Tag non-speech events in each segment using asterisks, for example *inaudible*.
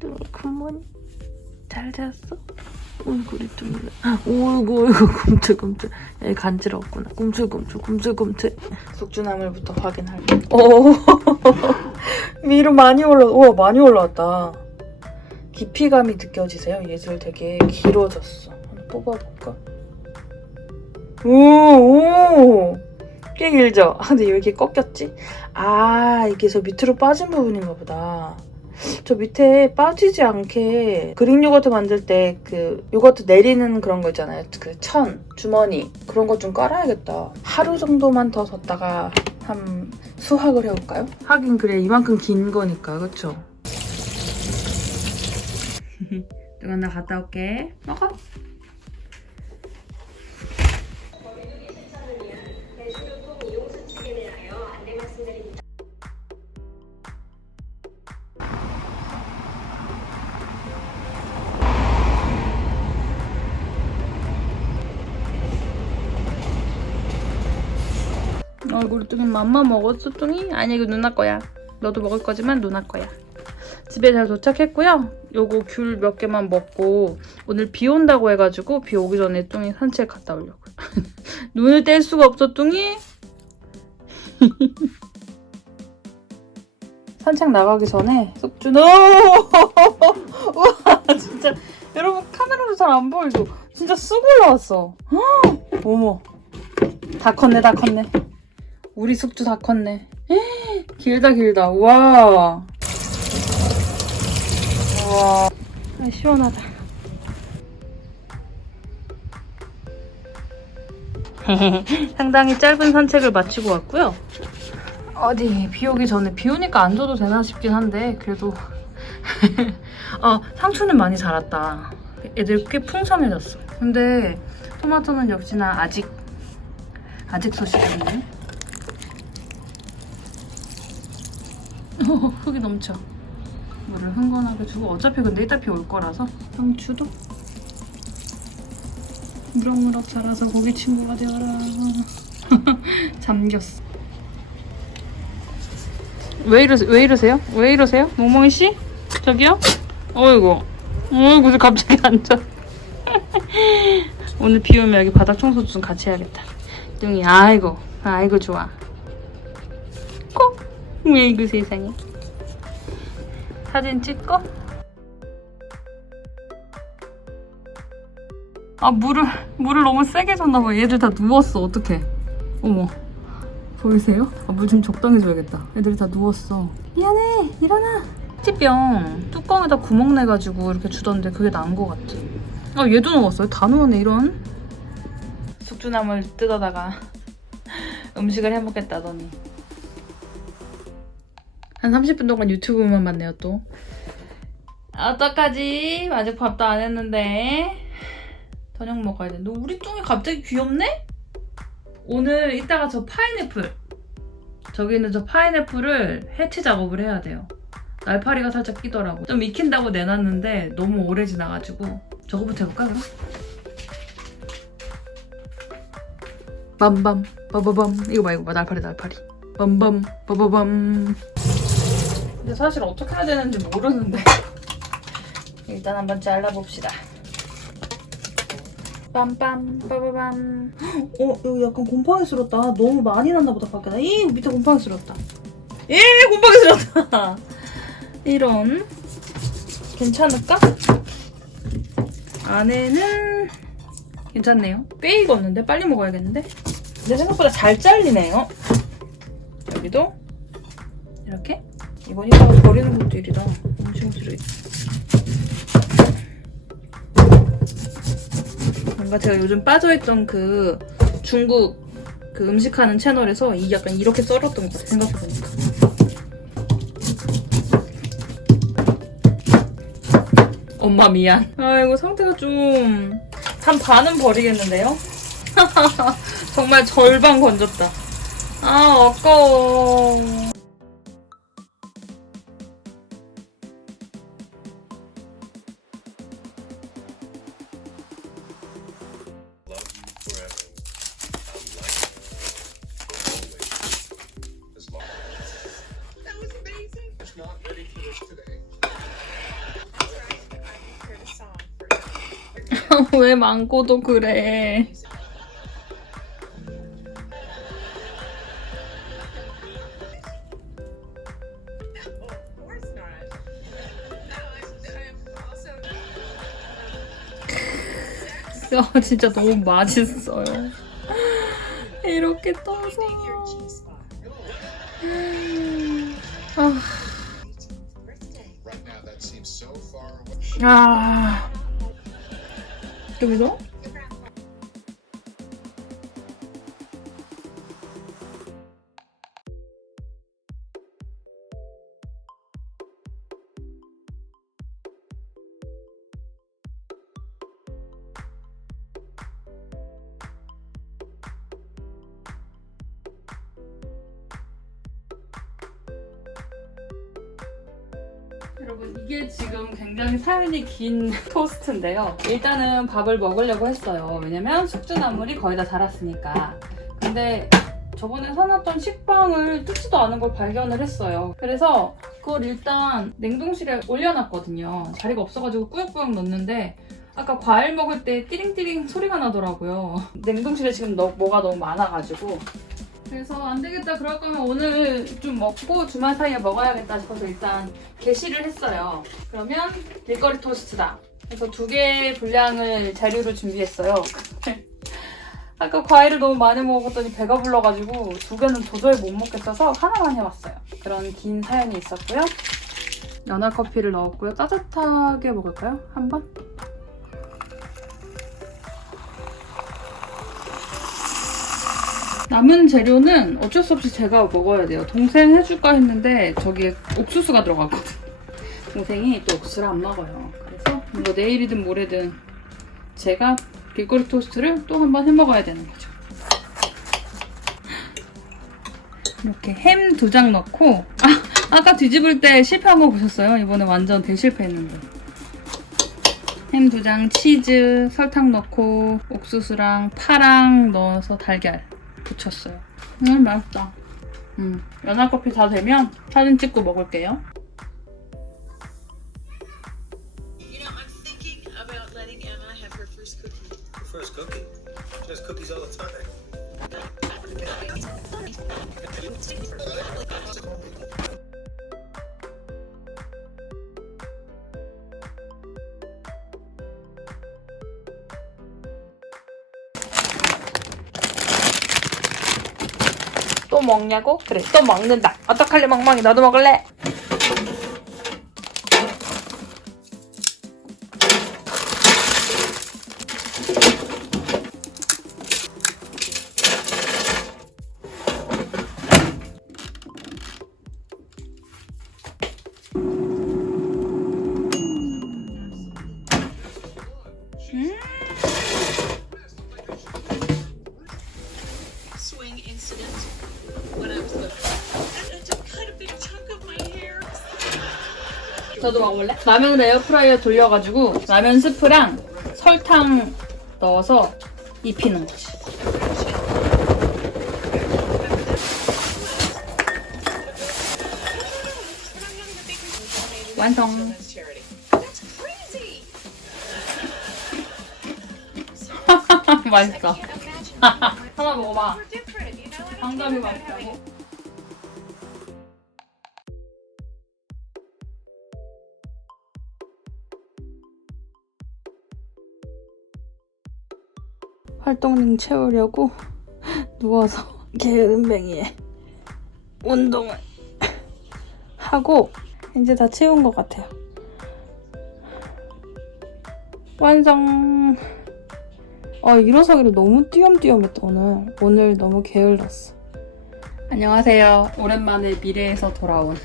뚱이 굿모닝 잘 잤어? 어이구 우리 뚱이 어이구 어이구 꿈틀꿈틀 여기 간지럽구나 꿈틀꿈틀 꿈틀꿈틀 숙주나물부터 확인할게 오 위로 많이 올라 우와 많이 올라왔다 깊이감이 느껴지세요? 얘들 되게 길어졌어 한번 뽑아볼까? 오오 꽤 길죠? 아, 근데 왜 이렇게 꺾였지? 아, 이게 저 밑으로 빠진 부분인가 보다. 저 밑에 빠지지 않게 그릭 요거트 만들 때 그 요거트 내리는 그런 거 있잖아요. 그 천, 주머니 그런 거 좀 깔아야겠다. 하루 정도만 더 뒀다가 한 수확을 해볼까요? 하긴 그래 이만큼 긴 거니까 그쵸? *laughs* 누가 나 갔다 올게. 먹어. 뚱이 맘마 먹었어 뚱이? 아니 이거 누나 거야. 너도 먹을 거지만 누나 거야. 집에 잘 도착했고요. 요거 귤 몇 개만 먹고 오늘 비 온다고 해가지고 비 오기 전에 뚱이 산책 갔다 오려고 *laughs* 눈을 뗄 수가 없어 뚱이? *laughs* 산책 나가기 전에 숙주 노 *laughs* 우와 진짜. 여러분 카메라로 잘 안 보이죠? 진짜 쑥 올라왔어. 헉, *gasps* 어머. 다 컸네 다 컸네 우리 숙주 다 컸네. 에이, 길다 길다. 우와. 우와. 아, 시원하다. *laughs* 상당히 짧은 산책을 마치고 왔고요. 어디 비 오기 전에 비 오니까 안 줘도 되나 싶긴 한데 그래도 *laughs* 어, 상추는 많이 자랐다. 애들 꽤 풍성해졌어. 근데 토마토는 역시나 아직 아직 소식이네. *laughs* 흙이 넘쳐. 물을 흥건하게 주고 어차피 근데 이따 비 올 거라서 상추도 무럭무럭 자라서 고기 친구가 되어라. *laughs* 잠겼어. 왜 이러세요? 왜 이러세요? 왜 이러세요? 멍멍이 씨? 저기요? 어이구. 어이구, 갑자기 *laughs* 앉아. 오늘 비 오면 여기 바닥 청소 좀 같이 해야겠다. 뚱이, 아이고, 아이고, 좋아. 꼭! 왜이그 세상에. 사진 찍고. 아, 물을, 물을 너무 세게 줬나 봐. 얘들 다 누웠어. 어떡해. 어머. 보이세요? 아, 물 좀 적당히 줘야겠다. 애들이 다 누웠어. 미안해. 일어나. 티병 뚜껑에다 구멍 내가지고 이렇게 주던데 그게 나은 것 같아. 아, 얘도 누웠어요. 다 누웠네, 이런. 숙주나물 뜯어다가 *laughs* 음식을 해먹겠다더니. 한 30분 동안 유튜브만 봤네요, 또. 어떡하지? 아직 밥도 안 했는데. 저녁 먹어야 돼. 너 우리 뚱이 갑자기 귀엽네? 오늘 이따가 저 파인애플. 저기 있는 저 파인애플을 해치 작업을 해야 돼요. 날파리가 살짝 끼더라고. 좀 익힌다고 내놨는데 너무 오래 지나가지고. 저거부터 해볼까, 그럼? 빰빰, 빠바밤. 이거 봐, 이거 봐. 날파리, 날파리. 빰빰, 빠바밤. 근데 사실 어떻게 해야 되는지 모르는데. *laughs* 일단 한번 잘라봅시다. 빰빰 빠바밤. *gasps* 어 여기 약간 곰팡이 슬었다. 너무 많이 났나 보다 밖에다 이 밑에 곰팡이 슬었다. 예 곰팡이 슬었다. *laughs* 이런. 괜찮을까? 안에는 괜찮네요. 꽤 익었는데? 빨리 먹어야겠는데? 근데 생각보다 잘 잘리네요. 여기도 이렇게 이건 이따가 버리는 것도 일이다. 엄청 쓰레기. 뭔가 제가 요즘 빠져있던 그 중국 그 음식하는 채널에서 이 약간 이렇게 썰었던 것 같아, 생각해보니까. 엄마 미안. 아이고, 상태가 좀. 한 반은 버리겠는데요? *laughs* 정말 절반 건졌다. 아, 아까워. 왜 망고도 그래? 야, 진짜 너무 맛있어요. 이렇게 떠서. 아, Birthday. 여기도? 여러분 이게 지금 굉장히 사연이 긴 *laughs* 토스트인데요. 일단은 밥을 먹으려고 했어요. 왜냐면 숙주나물이 거의 다 자랐으니까. 근데 저번에 사놨던 식빵을 뜯지도 않은 걸 발견을 했어요. 그래서 그걸 일단 냉동실에 올려놨거든요. 자리가 없어가지고 꾸역꾸역 넣는데 아까 과일 먹을 때 띠링띠링 소리가 나더라고요. *laughs* 냉동실에 지금 너- 뭐가 너무 많아가지고 그래서 안 되겠다 그럴 거면 오늘 좀 먹고 주말 사이에 먹어야겠다 싶어서 일단 게시를 했어요. 그러면 길거리 토스트다. 그래서 두 개의 분량을 재료로 준비했어요. *laughs* 아까 과일을 너무 많이 먹었더니 배가 불러가지고 두 개는 도저히 못 먹겠어서 하나만 해왔어요. 그런 긴 사연이 있었고요. 연어 커피를 넣었고요. 따뜻하게 먹을까요? 한 번? 남은 재료는 어쩔 수 없이 제가 먹어야 돼요. 동생 해줄까 했는데 저기에 옥수수가 들어갔거든. 동생이 또 옥수수를 안 먹어요. 그래서 뭐 내일이든 모레든 제가 길거리 토스트를 또 한 번 해 먹어야 되는 거죠. 이렇게 햄 두 장 넣고 아 아까 뒤집을 때 실패한 거 보셨어요? 이번에 완전 대실패했는데. 햄 두 장, 치즈, 설탕 넣고 옥수수랑 파랑 넣어서 달걀 붙였어요. 음 맛있다. 음 연어커피 다 되면 사진 찍고 먹을게요. 또 먹냐고? 그래 또 먹는다. 어떡할래 멍멍이 너도 먹을래? 저도 먹을래? 라면을 에어프라이어 돌려가지고 라면 스프랑 설탕 넣어서 입히는 거지. 완성. 맛있어. 하나 먹어봐. 장갑이 맛있다고. 활동량 채우려고 *laughs* 누워서 게으름뱅이에 운동을 *laughs* 하고 이제 다 채운 것 같아요. 완성. 아 일어서기를 너무 띄엄띄엄 했다 오늘. 오늘 너무 게을렀어. 안녕하세요. 오랜만에 미래에서 돌아온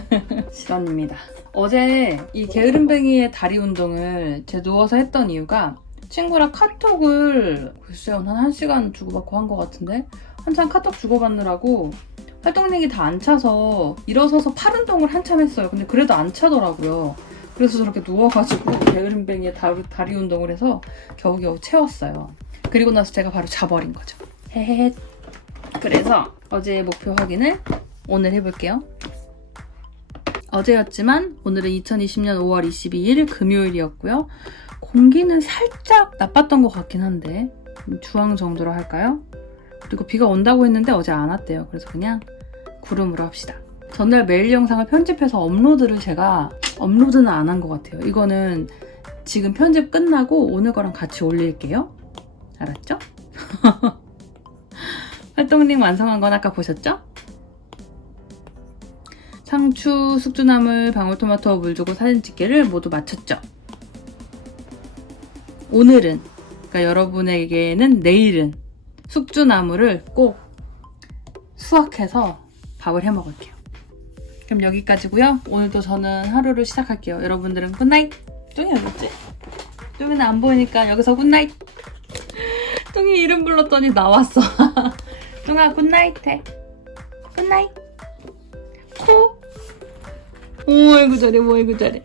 *laughs* 시런입니다. 어제 이 게으름뱅이의 다리 운동을 제 누워서 했던 이유가 친구랑 카톡을 글쎄요 한 1시간 주고받고 한 것 같은데 한참 카톡 주고받느라고 활동량이 다 안 차서 일어서서 팔 운동을 한참 했어요. 근데 그래도 안 차더라고요. 그래서 저렇게 누워가지고 *laughs* 게으름뱅이의 다리, 다리 운동을 해서 겨우겨우 채웠어요. 그리고 나서 제가 바로 자버린 거죠. 헤헤헤. 그래서 어제의 목표 확인을 오늘 해볼게요. 어제였지만 오늘은 2020년 5월 22일 금요일이었고요. 공기는 살짝 나빴던 것 같긴 한데 주황 정도로 할까요? 그리고 비가 온다고 했는데 어제 안 왔대요. 그래서 그냥 구름으로 합시다. 전날 메일 영상을 편집해서 업로드를 제가 업로드는 안 한 것 같아요. 이거는 지금 편집 끝나고 오늘 거랑 같이 올릴게요. 알았죠? *laughs* 활동링 완성한 건 아까 보셨죠? 상추, 숙주나물, 방울토마토, 물 주고 사진 찍기를 모두 마쳤죠. 오늘은, 그러니까 여러분에게는 내일은 숙주나물을 꼭 수확해서 밥을 해 먹을게요. 그럼 여기까지고요. 오늘도 저는 하루를 시작할게요. 여러분들은 굿나잇. 뚱이 어딨지? 뚱이는 안 보이니까 여기서 굿나잇. *laughs* 뚱이 이름 불렀더니 나왔어. *laughs* 뚱아 굿나잇 해. 굿나잇. 코. 오, 아이고 잘해, 뭐 아이고 잘해.